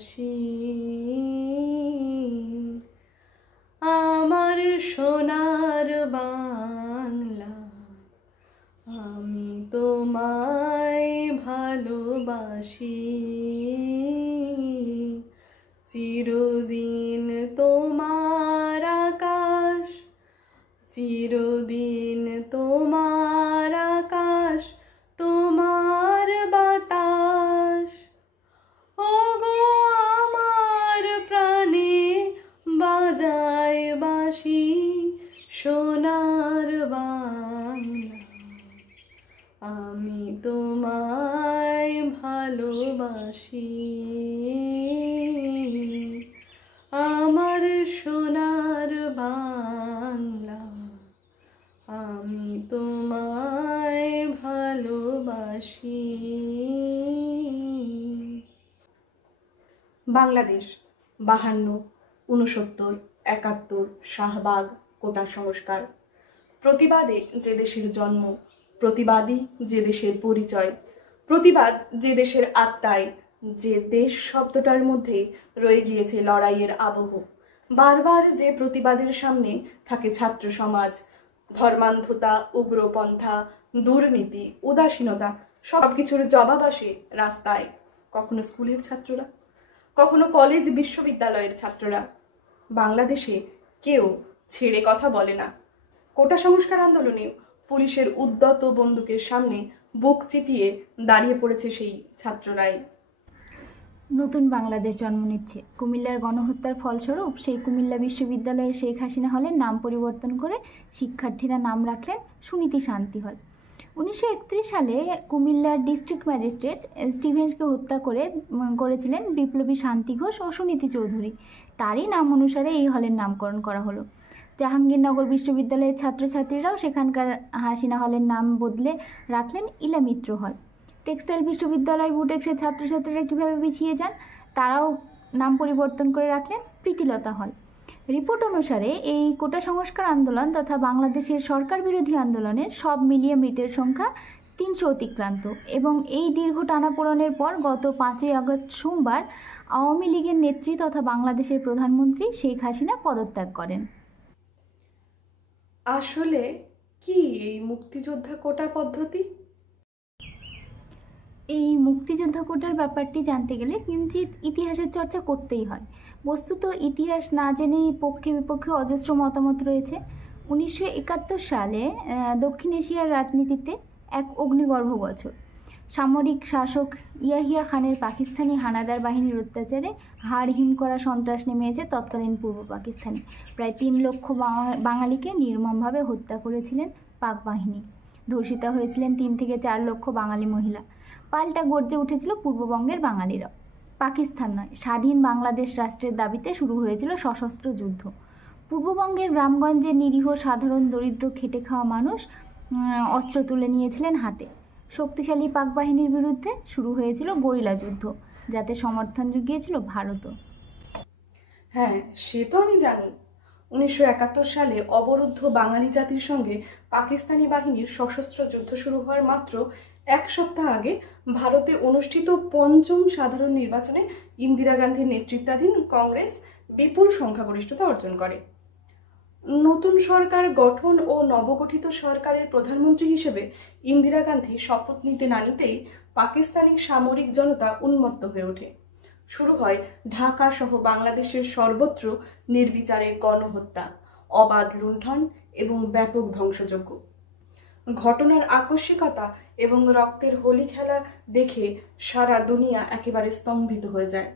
ভালোবাসি। আমার সোনার বাংলা, আমি তোমায় ভালোবাসি। চিরদিন তোমার আকাশ, চিরদিন তোমার আকাশ, তোমার বাতাস। ওগো আমার প্রাণে বাজায় বাঁশি, সোনার বাংলা, আমি তোমায় ভালোবাসি। আমার সোনার বাংলা, আমি তোমায় ভালোবাসি। বাংলাদেশ 52, 69, 71, শাহবাগ, কোটা সংস্কার। প্রতিবাদে যে দেশের জন্ম, প্রতিবাদী যে দেশের পরিচয়, প্রতিবাদ যে দেশের আত্মায়, যে দেশ শব্দটার মধ্যে রয়ে গিয়েছে লড়াইয়ের আবহ। বারবার যে প্রতিবাদের সামনে থাকে ছাত্র সমাজ, ধর্মান্ধতা, উগ্রপন্থা, দুর্নীতি, উদাসীনতা, সবকিছুর জবাব আসে রাস্তায়। কখনো স্কুলের ছাত্ররা, কখনো কলেজ বিশ্ববিদ্যালয়ের ছাত্ররা। বাংলাদেশে কেউ ছেড়ে কথা বলে না। কোটা সংস্কার আন্দোলনে পুলিশের উদ্যত বন্দুকের সামনে বুক চিতিয়ে দাঁড়িয়ে পড়েছে সেই ছাত্ররাই। নতুন বাংলাদেশ জন্ম নিচ্ছে। কুমিল্লার গণহত্যার ফলস্বরূপ সেই কুমিল্লা বিশ্ববিদ্যালয়ে শেখ হাসিনা হলের নাম পরিবর্তন করে শিক্ষার্থীরা নাম রাখলেন সুনীতি শান্তি হল। 1931 সালে কুমিল্লার ডিস্ট্রিক্ট ম্যাজিস্ট্রেট স্টিভেন্সকে হত্যা করেছিলেন বিপ্লবী শান্তি ঘোষ ও সুনীতি চৌধুরী। তারই নাম অনুসারে এই হলের নামকরণ করা হলো। জাহাঙ্গীরনগর বিশ্ববিদ্যালয়ের ছাত্রছাত্রীরাও সেখানকার হাসিনা হলের নাম বদলে রাখলেন ইলা মিত্র হল। টেক্সটাইল বিশ্ববিদ্যালয় বুটেক্সের ছাত্রছাত্রীরা কীভাবে পিছিয়ে যান, তারাও নাম পরিবর্তন করে রাখলেন প্রীতিলতা হল। রিপোর্ট অনুসারে এই কোটা সংস্কার আন্দোলন তথা বাংলাদেশের সরকার বিরোধী আন্দোলনের সব মিলিয়ে মৃতের সংখ্যা 300 অতিক্রান্ত এবং এই দীর্ঘ টানাপোড়েনের পর গত 5ই আগস্ট সোমবার আওয়ামী লীগের নেত্রী তথা বাংলাদেশের প্রধানমন্ত্রী শেখ হাসিনা পদত্যাগ করেন। আসলে কি এই মুক্তিযোদ্ধা কোটা পদ্ধতি? এই মুক্তিযোদ্ধা কোটার ব্যাপারটি জানতে গেলে কিঞ্চিত ইতিহাসের চর্চা করতেই হয়। বস্তুত ইতিহাস না জেনেই পক্ষে বিপক্ষে অজস্র মতামত রয়েছে। 1971 সালে দক্ষিণ এশিয়ার রাজনীতিতে এক অগ্নিগর্ভ বছর। সামরিক শাসক ইয়াহিয়া খানের পাকিস্তানি হানাদার বাহিনীর অত্যাচারে হাড় হিম করা সন্ত্রাস নেমেছে তৎকালীন পূর্ব পাকিস্তানে। প্রায় 3 লক্ষ বাঙালিকে নির্মমভাবে হত্যা করেছিলেন পাক বাহিনী। ধর্ষিতা হয়েছিলেন 3 থেকে 4 লক্ষ বাঙালি মহিলা। পাল্টা গর্জে উঠেছিল পূর্ববঙ্গের বাঙালিরা। পাকিস্তান নয়, স্বাধীন বাংলাদেশ রাষ্ট্রের দাবিতে শুরু হয়েছিল সশস্ত্র যুদ্ধ। পূর্ববঙ্গের গ্রামগঞ্জের নিরীহ সাধারণ দরিদ্র খেটে খাওয়া মানুষ অস্ত্র তুলে নিয়েছিলেন হাতে। শক্তিশালী পাক বাহিনীর বিরুদ্ধে শুরু হয়েছিল গরিলা যুদ্ধ, যাতে সমর্থন জুগিয়েছিল ভারতও। হ্যাঁ, সে তো আমি জানি। 1971 সালে অবরুদ্ধ বাঙালি জাতির সঙ্গে পাকিস্তানি বাহিনীর সশস্ত্র যুদ্ধ শুরু হওয়ার মাত্র 1 সপ্তাহ আগে ভারতে অনুষ্ঠিত 5ম সাধারণ নির্বাচনে ইন্দিরা গান্ধীর নেতৃত্বাধীন কংগ্রেস বিপুল সংখ্যাগরিষ্ঠতা অর্জন করে। নতুন সরকার গঠন ও নবগঠিত সরকারের প্রধানমন্ত্রী হিসেবে ইন্দিরা গান্ধী শপথ নিতে না নিতেই পাকিস্তানি সামরিক জনতা উন্মত্ত হয়ে ওঠে। শুরু হয় ঢাকা সহ বাংলাদেশের সর্বত্র নির্বিচারে গণহত্যা, অবাধ লুণ্ঠন এবং ব্যাপক ধ্বংসযজ্ঞ। ঘটনার আকস্মিকতা এবং রক্তের হোলি খেলা দেখে সারা দুনিয়া একেবারে স্তম্ভিত হয়ে যায়।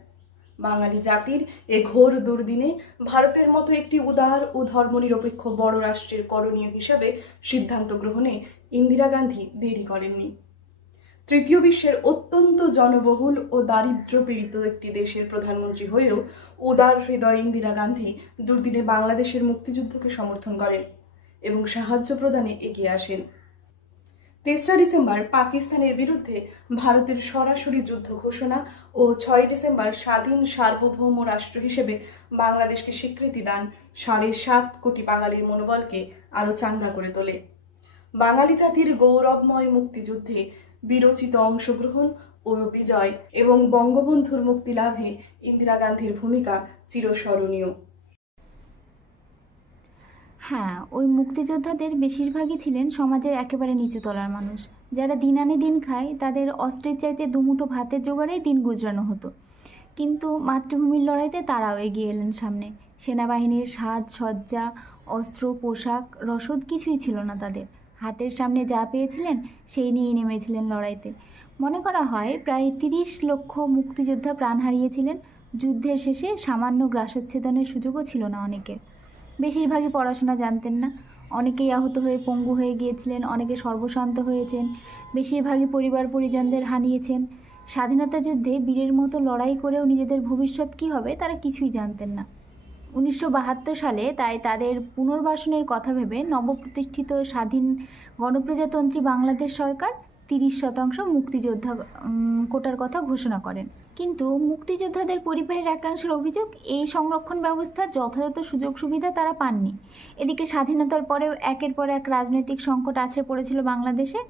বাঙালি জাতির এ ঘোর দুর্দিনে ভারতের মতো একটি উদার ও ধর্মনিরপেক্ষ বড় রাষ্ট্রের করণীয় হিসাবে সিদ্ধান্ত গ্রহণে ইন্দিরা গান্ধী দেরি করেননি। তৃতীয় বিশ্বের অত্যন্ত জনবহুল ও দারিদ্র্যপীড়িত একটি দেশের প্রধানমন্ত্রী হয়েও উদার হৃদয় ইন্দিরা গান্ধী দুর্দিনে বাংলাদেশের মুক্তিযুদ্ধকে সমর্থন করেন এবং সাহায্য প্রদানে এগিয়ে আসেন। 3রা ডিসেম্বর পাকিস্তানের বিরুদ্ধে ভারতের সরাসরি যুদ্ধ ঘোষণা ও 6 ডিসেম্বর স্বাধীন সার্বভৌম রাষ্ট্র হিসেবে বাংলাদেশকে স্বীকৃতি দান 7.5 কোটি বাঙালির মনোবলকে আরো চাঙ্গা করে তোলে। বাঙালি জাতির গৌরবময় মুক্তিযুদ্ধে বিরচিত অংশগ্রহণ ও বিজয় এবং বঙ্গবন্ধুর মুক্তি লাভে ইন্দিরা গান্ধীর ভূমিকা চিরস্মরণীয়। হ্যাঁ, ওই মুক্তিযোদ্ধাদের বেশিরভাগই ছিলেন সমাজের একেবারে নিচু তলার মানুষ, যারা দিন আনে দিন খায়। তাদের অস্ত্রের চাইতে দুমুঠো ভাতের জোগাড়েই দিন গুজরানো হতো। কিন্তু মাতৃভূমির লড়াইতে তারাও এগিয়ে এলেন সামনে। সেনাবাহিনীর সাজ সজ্জা, অস্ত্র, পোশাক, রসদ কিছুই ছিল না তাদের। হাতের সামনে যা পেয়েছিলেন সেই নিয়েই নেমেছিলেন লড়াইতে। মনে করা হয় প্রায় 30 লক্ষ মুক্তিযোদ্ধা প্রাণ হারিয়েছিলেন। যুদ্ধের শেষে সামান্য গ্রাসচ্ছেদনের সুযোগও ছিল না অনেকের। বেশিরভাগই পড়াশোনা জানতেন না। অনেকেই আহত হয়ে পঙ্গু হয়ে গিয়েছিলেন, অনেকে সর্বশান্ত হয়েছেন, বেশিরভাগই পরিবার পরিজনদের হারিয়েছেন। স্বাধীনতা যুদ্ধে বীরের মতো লড়াই করেও নিজেদের ভবিষ্যৎ কী হবে তারা কিছুই জানতেন না। 1972 সালে তাই তাদের পুনর্বাসনের কথা ভেবে নবপ্রতিষ্ঠিত স্বাধীন গণপ্রজাতন্ত্রী বাংলাদেশ সরকার 30% মুক্তিযোদ্ধা কোটার কথা ঘোষণা করেন। কিন্তু মুক্তিযোদ্ধাদের পরিবারের একাংশের অভিযোগ, এই সংরক্ষণ ব্যবস্থার যথাযথ সুযোগ সুবিধা তারা পাননি। এদিকে স্বাধীনতার পরেও একের পর এক রাজনৈতিক সংকট আছড়ে পড়েছিল বাংলাদেশে।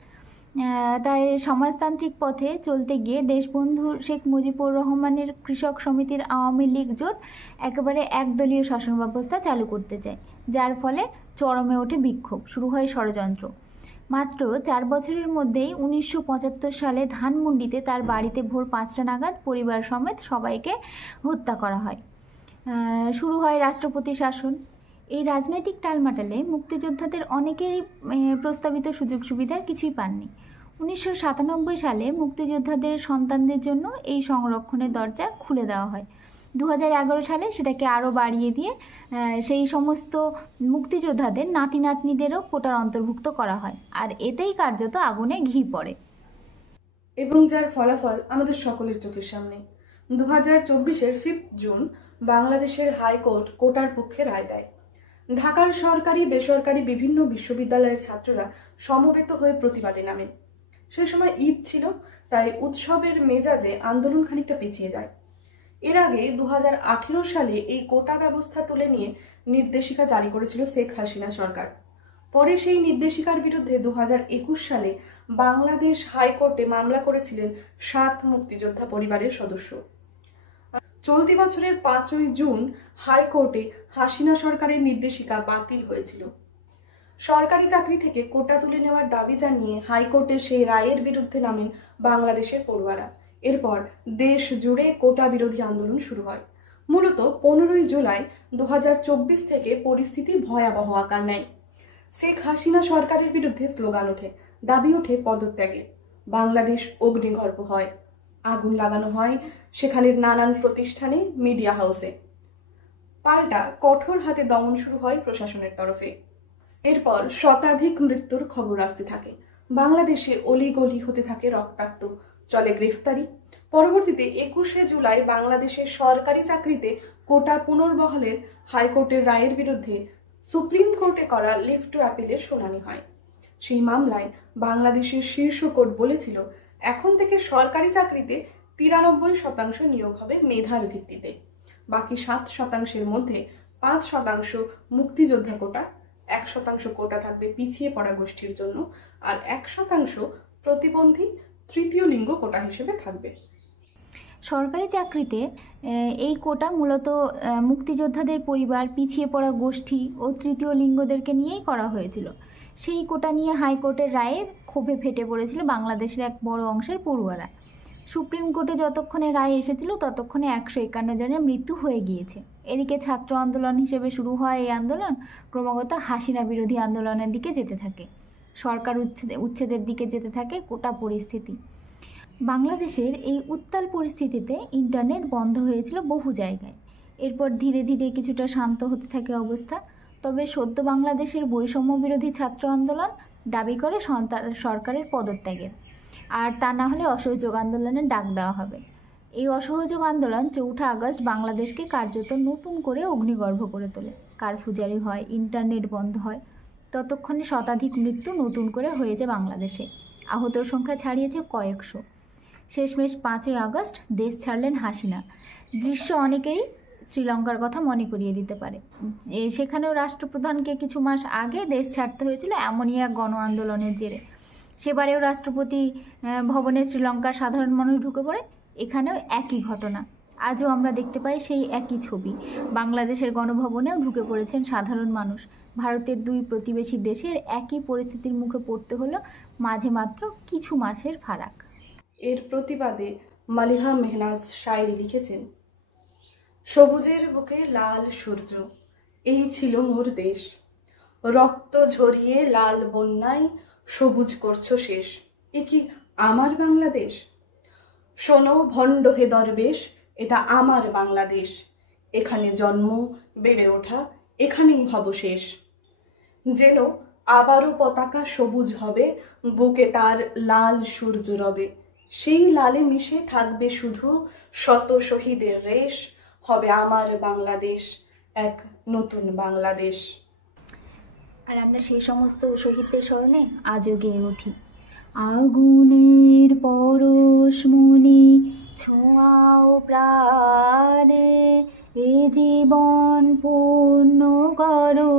তাই সমাজতান্ত্রিক পথে চলতে গিয়ে দেশবন্ধু শেখ মুজিবুর রহমানের কৃষক সমিতির আওয়ামী লীগ জোট একেবারে একদলীয় শাসন ব্যবস্থা চালু করতে চায়, যার ফলে চরমে ওঠে বিক্ষোভ, শুরু হয় ষড়যন্ত্র। মাত্র 4 বছরের মধ্যেই 1975 সালে ধানমন্ডিতে তার বাড়িতে ভোর 5টা নাগাদ পরিবার সমেত সবাইকে হত্যা করা হয়। শুরু হয় রাষ্ট্রপতি শাসন। এই রাজনৈতিক টালমাটালে মুক্তিযোদ্ধাদের অনেকেরই প্রস্তাবিত সুযোগ সুবিধার কিছুই পাননি। 1997 সালে মুক্তিযোদ্ধাদের সন্তানদের জন্য এই সংরক্ষণের দরজা খুলে দেওয়া হয়। 2011 সালে সেটাকে আরও বাড়িয়ে দিয়ে সেই সমস্ত মুক্তিযোদ্ধাদের নাতি নাতনিদেরও কোটার অন্তর্ভুক্ত করা হয়। আর এতেই কার্যত আগুনে ঘি পড়ে। এবং যার ফলাফল আমাদের সকলের চোখের সামনে। 2024-এর 5 জুন বাংলাদেশের হাইকোর্ট কোটার পক্ষে রায় দেয়। ঢাকার সরকারি বেসরকারি বিভিন্ন বিশ্ববিদ্যালয়ের ছাত্ররা সমবেত হয়ে প্রতিবাদে নামেন। সে সময় ঈদ ছিল, তাই উৎসবের মেজাজে আন্দোলন খানিকটা পিছিয়ে যায়। এর আগে 2018 সালে এই কোটা ব্যবস্থা তুলে নিয়ে নির্দেশিকা জারি করেছিল শেখ হাসিনা সরকার। পরে সেই নির্দেশিকার বিরুদ্ধে 2021 সালে বাংলাদেশ হাইকোর্টে মামলা করেছিলেন 7 মুক্তিযোদ্ধা পরিবারের সদস্য। চলতি বছরের 5 জুন হাইকোর্টে হাসিনা সরকারের নির্দেশিকা বাতিল হয়েছিল। সরকারি চাকরি থেকে কোটা তুলে নেওয়ার দাবি জানিয়ে হাইকোর্টের সেই রায়ের বিরুদ্ধে নামেন বাংলাদেশের পড়ুয়ারা। এরপর দেশ জুড়ে কোটা বিরোধী আন্দোলন শুরু হয়। মূলত 15 জুলাই 2024 থেকে পরিস্থিতি ভয়াবহ আকার নেয়। শেখ হাসিনা সরকারের বিরুদ্ধে স্লোগান ওঠে, দাবি ওঠে পদত্যাগের। বাংলাদেশ অগ্নিগর্ভ হয়, আগুন লাগানো হয় সেখানের নানান প্রতিষ্ঠানে, মিডিয়া হাউসে। পাল্টা কঠোর হাতে দমন শুরু হয় প্রশাসনের তরফে। এরপর শতাধিক মৃত্যুর খবর আসতে থাকে। বাংলাদেশে অলিগলি হতে থাকে রক্তাক্ত, চলে গ্রেফতারি। পরবর্তীতে 21শে জুলাই বাংলাদেশের সরকারি চাকরিতে কোটা পুনর্বহালের হাইকোর্টের রায়ের বিরুদ্ধে সুপ্রিম কোর্টে করা লিভ টু অ্যাপিলের শুনানি হয়। সেই মামলায় বাংলাদেশের শীর্ষ কোর্ট বলেছিল, এখন থেকে সরকারি চাকরিতে 93% নিয়োগ হবে মেধার ভিত্তিতে। বাকি 7%-এর মধ্যে 5% মুক্তিযোদ্ধা কোটা, 1% কোটা থাকবে পিছিয়ে পড়া গোষ্ঠীর জন্য, আর 1% প্রতিবন্ধী তৃতীয় লিঙ্গ কোটা হিসেবে থাকবে। সরকারি চাকরিতে এই কোটা মূলত মুক্তিযোদ্ধাদের পরিবার, পিছিয়ে পড়া গোষ্ঠী ও তৃতীয় লিঙ্গদেরকে নিয়েই করা হয়েছিল। সেই কোটা নিয়ে হাইকোর্টের রায়ে ক্ষোভে ফেটে পড়েছিল বাংলাদেশের এক বড় অংশের পড়ুয়ারা। সুপ্রিম কোর্টে যতক্ষণে রায় এসেছিল ততক্ষণে 151 জনের মৃত্যু হয়ে গিয়েছে। এদিকে ছাত্র আন্দোলন হিসেবে শুরু হয় এই আন্দোলন ক্রমাগত হাসিনা বিরোধী আন্দোলনের দিকে যেতে থাকে, সরকার উচ্ছেদের দিকে যেতে থাকে কোটা পরিস্থিতি। বাংলাদেশের এই উত্তাল পরিস্থিতিতে ইন্টারনেট বন্ধ হয়েছিল বহু জায়গায়। এরপর ধীরে ধীরে কিছুটা শান্ত হতে থাকে অবস্থা। তবে সদ্য বাংলাদেশের বৈষম্য বিরোধী ছাত্র আন্দোলন দাবি করে সরকারের পদত্যাগের, আর তা না হলে অসহযোগ আন্দোলনের ডাক দেওয়া হবে। এই অসহযোগ আন্দোলন 4 আগস্ট বাংলাদেশকে কার্যত নতুন করে অগ্নিগর্ভ করে তোলে। কারফিউ জারি হয়, ইন্টারনেট বন্ধ হয়। ততক্ষণে শতাধিক মৃত্যু নতুন করে হয়েছে বাংলাদেশে, আহতর সংখ্যা ছাড়িয়েছে কয়েকশো। শেষমেশ 5 আগস্ট দেশ ছাড়লেন হাসিনা। দৃশ্য অনেকেই শ্রীলঙ্কার কথা মনে করিয়ে দিতে পারে। সেখানেও রাষ্ট্রপ্রধানকে কিছু মাস আগে দেশ ছাড়তে হয়েছিল এমনই এক গণ আন্দোলনের জেরে। সেবারেও রাষ্ট্রপতি ভবনে শ্রীলঙ্কার সাধারণ মানুষ ঢুকে পড়ে, এখানেও একই ঘটনা। আজও আমরা দেখতে পাই সেই একই ছবি। বাংলাদেশের গণভবনেও ঢুকে পড়েছেন সাধারণ মানুষ। ভারতের দুই প্রতিবেশী দেশের একই পরিস্থিতির মুখে পড়তে হলো, মাঝে মাত্র কিছু মাসের ফারাক। এর প্রতিবাদে মালিহা মেহনাজ শায়রি লিখেছেন, সবুজের বুকে লাল সূর্য, এই ছিল মোর দেশ, রক্ত ঝরিয়ে লাল বন্যায় সবুজ করছো শেষ, এ কি আমার বাংলাদেশ? শোনো ভণ্ড হে দরবেশ, এটা আমার বাংলাদেশ, এখানে জন্ম, বেড়ে ওঠা, এখানেই হব শেষ। যেন আবারও পতাকা সবুজ হবে, বুকে তার লাল সূর্য রবে, সেই লালে মিশে থাকবে শুধু শত শহীদের রেশ, হবে আমার বাংলাদেশ এক নতুন বাংলাদেশ। আর আমরা সেই সমস্ত শহীদদের স্মরণে আজও গেয়ে উঠি, আগুনের পরশমণি ছোঁয়াও প্রাণে, এ জীবন পূর্ণ করো,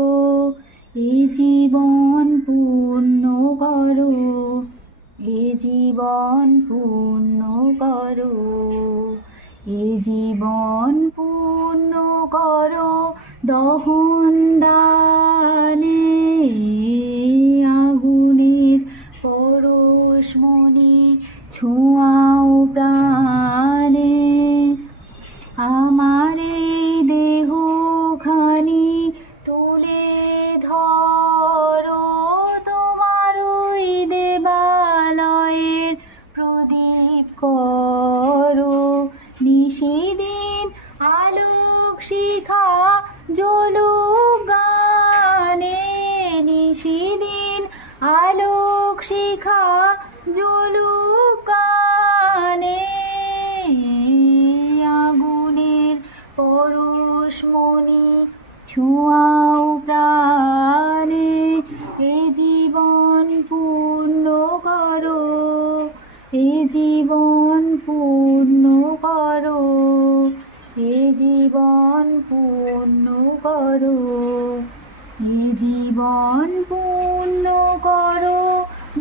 এ জীবন পূর্ণ করো, এ জীবন পূর্ণ করো, এ জীবন পূর্ণ করো, দহন দানে আগুনের পরশমণি ছোঁয়াও প্রাণে, আমার এই দেহখানি তুলে ধরো, তোমার ওই দেবালয়ের প্রদীপ করো, নিশিদিন আলোক শিখা জ্বলুক গানে, নিশিদিন আলোক শিখা জ্বলুক গানে, আগুনের পরশমণি ছোঁয়াও প্রাণে, এ জীবন পূর্ণ করো, এ জীবন পূর্ণ করো, এ জীবন পূর্ণ করো, এ জীবন পূর্ণ করো,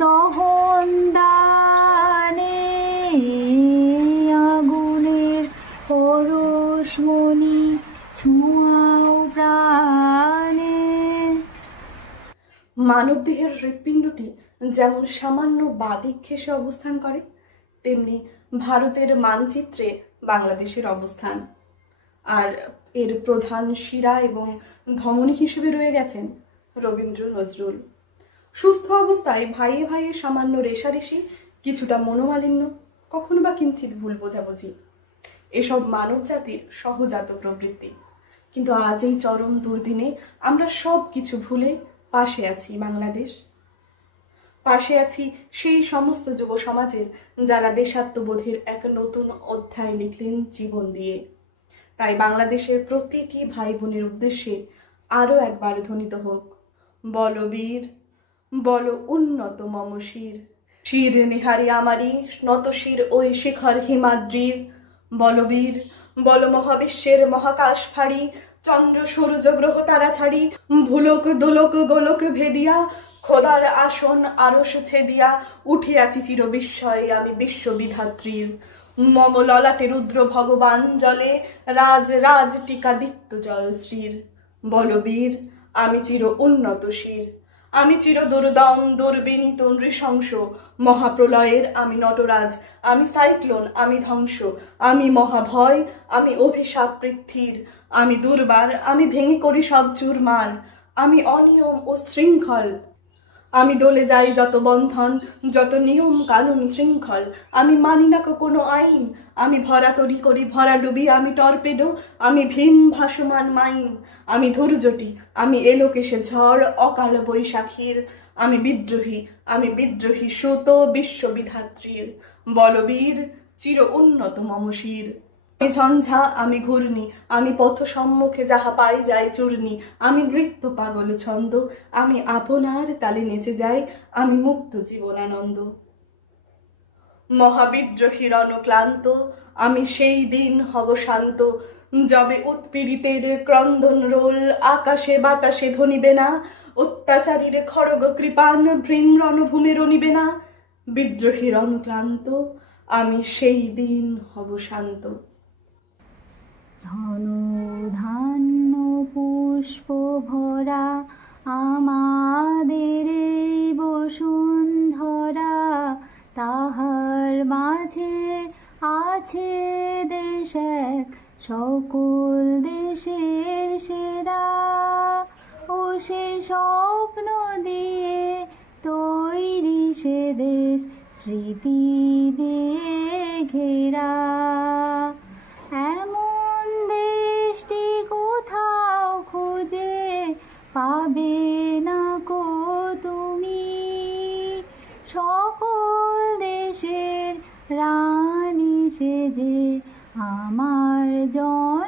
দহন দানে আগুনের পরশমণি ছোঁয়াও প্রাণে। মানবদেহের হৃৎপিণ্ডটি যেমন সামান্য বাদিক ঘেঁষে অবস্থান করে, তেমনি ভারতের মানচিত্রে বাংলাদেশের অবস্থান। আর এর প্রধান শিরা এবং ধমনী হিসেবে রয়ে গেছেন রবীন্দ্র নজরুল। সুস্থ অবস্থায় ভাইয়ে ভাইয়ে সামান্য রেষারেষি, কিছুটা মনোমালিন্য, কখনো বা কিঞ্চিত ভুল বোঝাবুঝি, এসব মানব জাতির সহজাত প্রবৃত্তি। কিন্তু আজ এই চরম দুর্দিনে আমরা সব কিছু ভুলে পাশে আছি বাংলাদেশ, পাশে আছি সেই সমস্ত যুব সমাজের যারা দেশাত্মবোধের এক নতুন অধ্যায় লিখলেন জীবন দিয়ে। তাই বাংলাদেশের প্রতিটি ভাই বোনের উদ্দেশ্যে আরো একবার ধ্বনিত হোক, বলবীর বল উন্নত মম শির, শির নিহারি আমারি নত শির ওই শিখর হিমাদ্রির, বলবীর বল মহাবিশ্বের মহাকাশ ফাড়ি, চন্দ্র সূর্য গ্রহ তারা ছাড়ি, ভুলক দোলক গোলক ভেদিয়া, খোদার আসন আরশ ছেদিয়া, উঠিয়াছি চির বিস্ময়ে আমি বিশ্ববিধাত্রীর, মম ললাটে রুদ্র ভগবান জলে, রাজ রাজ টিকা দীপ্ত জয়শ্রীর, বলবীর আমি চির উন্নত শির, আমি চির দুর্দম দুর্বিনীত নৃশংস, মহাপ্রলয়ের আমি নটরাজ, আমি সাইক্লোন, আমি ধ্বংস, আমি মহাভয়, আমি অভিশাপ পৃথ্বীর, আমি দুর্বার, আমি ভেঙে করি সব চুরমার, আমি অনিয়ম ও শৃঙ্খল, আমি দলে যাই যত বন্ধন, যত নিয়ম কানুন শৃঙ্খল, আমি মানি না কোনো আইন, আমি ভরা তরি করি ভরা ডুবি, আমি টর্পেডো, আমি ভীম ভাসমান মাইন, আমি ধৈর্যটি, আমি এলোকেশে ঝড় অকাল বৈশাখীর, আমি বিদ্রোহী সুত বিশ্ববিধাত্রীর, বলবীর চির উন্নত মম শির, আমি ঝঞ্ঝা, আমি ঘূর্ণি, আমি পথ সম্মুখে যাহা পাই যাই চূর্ণি, আমি নৃত্য পাগল ছন্দ, আমি আপনার তালে নেচে যাই, আমি মুক্ত জীবনানন্দ, মহাবিদ্রোহী রণক্লান্ত, আমি সেই দিন হব শান্ত, যবে উৎপীড়িতের ক্রন্দন রোল আকাশে বাতাসে ধ্বনিবে না, অত্যাচারীর খড়গ কৃপান ভৃং রণভূমে রণিবে না, বিদ্রোহীর অনুক্লান্ত, আমি সেই দিন হব শান্ত। ধন ধান্য পুষ্প ভরা আমাদের এই বসুন্ধরা, তাহার মাঝে আছে দেশ এক, সকল দেশের সেরা। ও সে স্বপ্ন দিয়ে তৈরি সে দেশ, স্মৃতি দিয়ে ঘেরা। এমন দেশটি কোথাও খুঁজে পাবে না কো তুমি, সকল দেশের রানী সেজে আমার জন